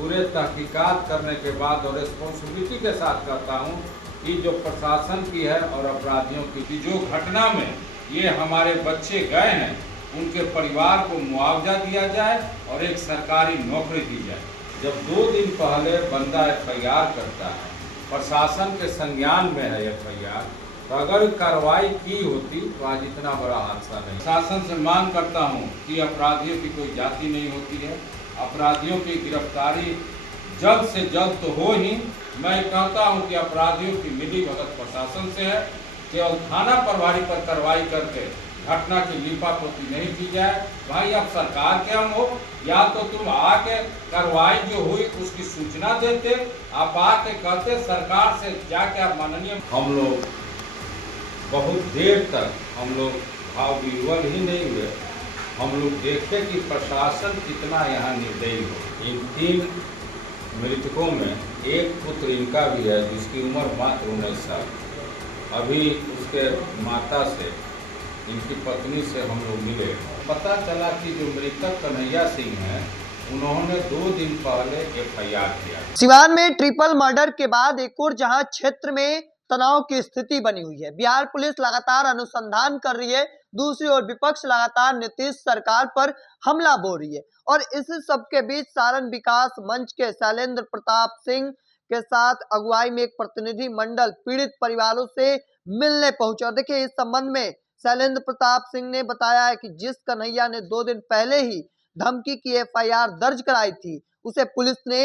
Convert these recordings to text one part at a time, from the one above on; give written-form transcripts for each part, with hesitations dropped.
पूरे तहकीकात करने के बाद और रिस्पॉन्सिबिलिटी के साथ कहता हूँ कि जो प्रशासन की है और अपराधियों की जो घटना में ये हमारे बच्चे गए हैं उनके परिवार को मुआवजा दिया जाए और एक सरकारी नौकरी दी जाए। जब 2 दिन पहले बंदा FIR करता है, प्रशासन के संज्ञान में है FIR, तो अगर कार्रवाई की होती तो आज इतना बड़ा हादसा नहीं। प्रशासन से मांग करता हूँ कि अपराधियों की कोई जाति नहीं होती है, अपराधियों की गिरफ्तारी जल्द से जल्द तो हो ही। मैं कहता हूं कि अपराधियों की मिली भगत प्रशासन से है, केवल थाना प्रभारी पर कार्रवाई करके घटना की लीपापोती नहीं की जाए। भाई अब सरकार के हम हो, या तो तुम आके कार्रवाई जो हुई उसकी सूचना देते, आप आके कहते सरकार से जाके आप माननीय। हम लोग बहुत देर तक हम लोग भाव विह्वल ही नहीं हुए, हम लोग देखे कि प्रशासन कितना यहाँ निर्दयी हो। इन 3 मृतकों में एक पुत्र इनका भी है जिसकी उम्र मात्र 19 साल। अभी उसके माता से, इनकी पत्नी से हम लोग मिले, पता चला कि जो मृतक कन्हैया सिंह हैं उन्होंने 2 दिन पहले FIR किया। सिवान में ट्रिपल मर्डर के बाद एक और जहां क्षेत्र में तनाव की स्थिति बनी हुई है, बिहार पुलिस लगातार अनुसंधान कर रही है, दूसरी ओर विपक्ष लगातार नीतीश सरकार पर हमला बोल रही है। और इस सब के बीच सारण विकास मंच के शैलेंद्र प्रताप सिंह के साथ अगुवाई में एक प्रतिनिधि मंडल पीड़ित परिवारों से मिलने पहुंचे। और देखिए, इस संबंध में शैलेंद्र प्रताप सिंह ने बताया है कि जिस कन्हैया ने 2 दिन पहले ही धमकी की FIR दर्ज कराई थी, उसे पुलिस ने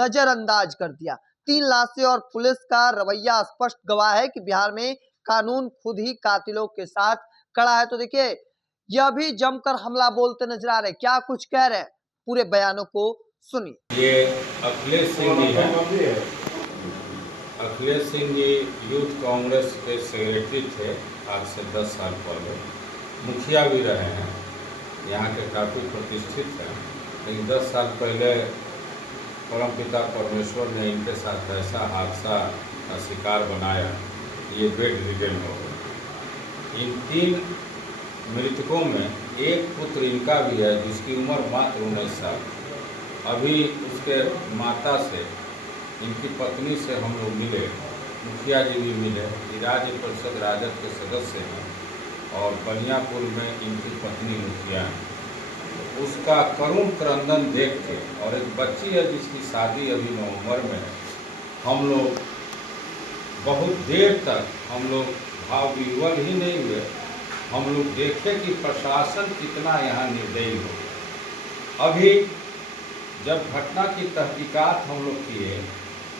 नजरअंदाज कर दिया। 3 लाशें और पुलिस का रवैया स्पष्ट गवाह है कि बिहार में कानून खुद ही कातिलों के साथ खड़ा है। तो देखिए, यह भी जमकर हमला बोलते नजर आ रहे, क्या कुछ कह रहे हैं, पूरे बयानों को सुनिए। ये अखिलेश सिंह जी है। अखिलेश सिंह जी यूथ कांग्रेस के सेक्रेटरी थे आज से 10 साल पहले, मुखिया भी रहे हैं, यहाँ के काफ़ी प्रतिष्ठित हैं। लेकिन 10 साल पहले परमपिता परमेश्वर ने इनके साथ ऐसा हादसा का शिकार बनाया, ये बेड रिडेन हो गए। इन 3 मृतकों में एक पुत्र इनका भी है जिसकी उम्र मात्र 19 साल। अभी उसके माता से, इनकी पत्नी से हम लोग मिले, मुखिया जी भी मिले, राज्य परिषद राजद के सदस्य हैं और बनियापुर में इनकी पत्नी मुखिया हैं। उसका करुण क्रंदन देख के, और एक बच्ची है जिसकी शादी अभी नवंबर में है, हम लोग बहुत देर तक हम लोग भाव विह्वल ही नहीं हुए, हम लोग देखे कि प्रशासन कितना यहाँ निर्दयी हो। अभी जब घटना की तहकीकात हम लोग किए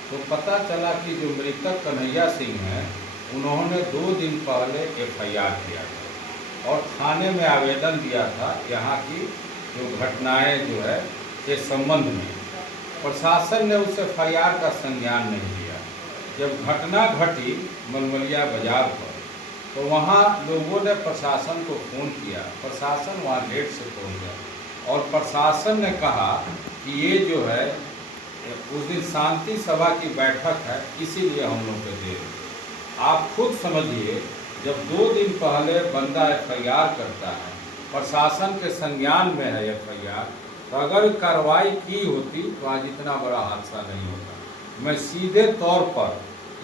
तो पता चला कि जो मृतक कन्हैया सिंह हैं उन्होंने 2 दिन पहले FIR किया था और थाने में आवेदन दिया था यहाँ की जो घटनाएं जो है के संबंध में। प्रशासन ने उस FIR का संज्ञान नहीं लिया। जब घटना घटी मलमलिया बाजार पर तो वहाँ लोगों ने प्रशासन को फ़ोन किया, प्रशासन वहाँ लेट से पहुँच गया और प्रशासन ने कहा कि ये जो है उस दिन शांति सभा की बैठक है, इसीलिए हम लोग को दे रहे। आप खुद समझिए, जब 2 दिन पहले बंदा FIR करता है, प्रशासन के संज्ञान में है FIR, तो अगर कार्रवाई की होती तो आज इतना बड़ा हादसा नहीं होता। मैं सीधे तौर पर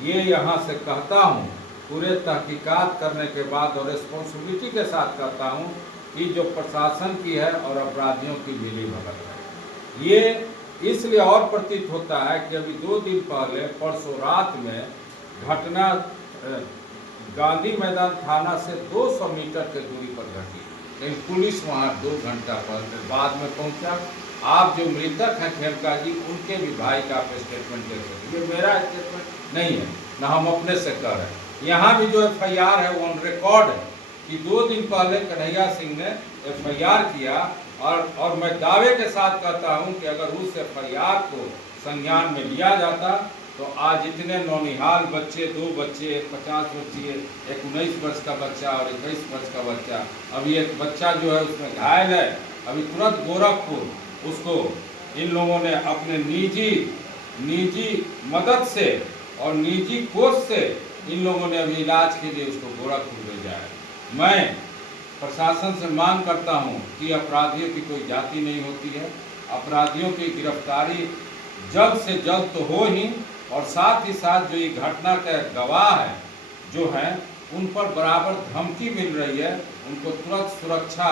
ये यहाँ से कहता हूँ, पूरे तहकीकात करने के बाद और रिस्पॉन्सिबिलिटी के साथ कहता हूँ कि जो प्रशासन की है और अपराधियों की मिली भगत है। ये इसलिए और प्रतीत होता है कि अभी 2 दिन पहले परसों रात में घटना गांधी मैदान थाना से 200 मीटर के दूरी पर घटी, लेकिन पुलिस वहाँ 2 घंटा बाद में पहुँचा। आप जो मृतक हैं खेमका जी, उनके भी भाई का आप स्टेटमेंट दे सकते। ये मेरा स्टेटमेंट नहीं है, ना हम अपने से कह रहे हैं। यहाँ भी जो FIR है वो ऑन रिकॉर्ड है कि 2 दिन पहले कन्हैया सिंह ने FIR किया और मैं दावे के साथ कहता हूँ कि अगर उस FIR को संज्ञान में लिया जाता तो आज इतने नौनिहाल बच्चे, 2 बच्चे, 50 बच्चे, एक 19 वर्ष का बच्चा और 21 वर्ष का बच्चा, अभी एक बच्चा जो है उसमें घायल है, अभी तुरंत गोरखपुर उसको इन लोगों ने अपने निजी मदद से और निजी कोष से इन लोगों ने अभी इलाज के लिए उसको गोरखपुर भेजा है। मैं प्रशासन से मांग करता हूं कि अपराधियों की कोई जाति नहीं होती है, अपराधियों की गिरफ्तारी जल्द से जल्द तो हो ही, और साथ ही साथ जो ये घटना के गवाह है जो हैं उन पर बराबर धमकी मिल रही है, उनको तुरंत सुरक्षा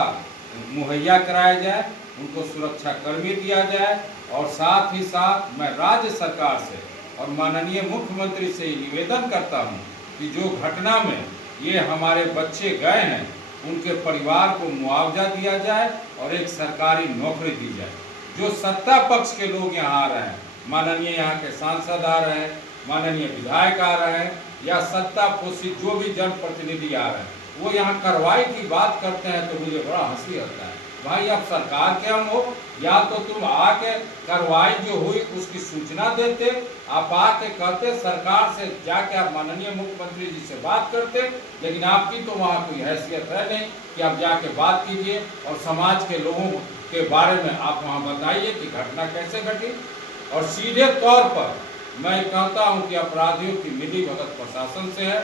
मुहैया कराया जाए, उनको सुरक्षा कर्मी दिया जाए। और साथ ही साथ मैं राज्य सरकार से और माननीय मुख्यमंत्री से निवेदन करता हूं कि जो घटना में ये हमारे बच्चे गए हैं उनके परिवार को मुआवजा दिया जाए और एक सरकारी नौकरी दी जाए। जो सत्ता पक्ष के लोग यहाँ आ रहे हैं, माननीय यहाँ के सांसद आ रहे हैं, माननीय विधायक आ रहे हैं, या सत्ता पोषित जो भी जनप्रतिनिधि आ रहे हैं, वो यहाँ कार्रवाई की बात करते हैं तो मुझे बड़ा हंसी आता है। भाई आप सरकार के हम हो, या तो तुम आके कार्रवाई जो हुई उसकी सूचना देते, आप आके कहते, सरकार से जाके आप माननीय मुख्यमंत्री जी से बात करते, लेकिन आपकी तो वहाँ कोई हैसियत है नहीं कि आप जाके बात कीजिए और समाज के लोगों के बारे में आप वहाँ बताइए कि घटना कैसे घटी। और सीधे तौर पर मैं कहता हूँ कि अपराधियों की मिलीभगत प्रशासन से है,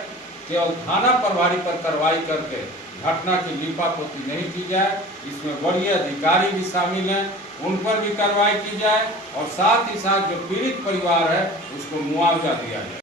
केवल थाना प्रभारी पर कार्रवाई करके घटना की लीपापोती नहीं की जाए, इसमें बड़े अधिकारी भी शामिल हैं, उन पर भी कार्रवाई की जाए और साथ ही साथ जो पीड़ित परिवार है उसको मुआवजा दिया जाए।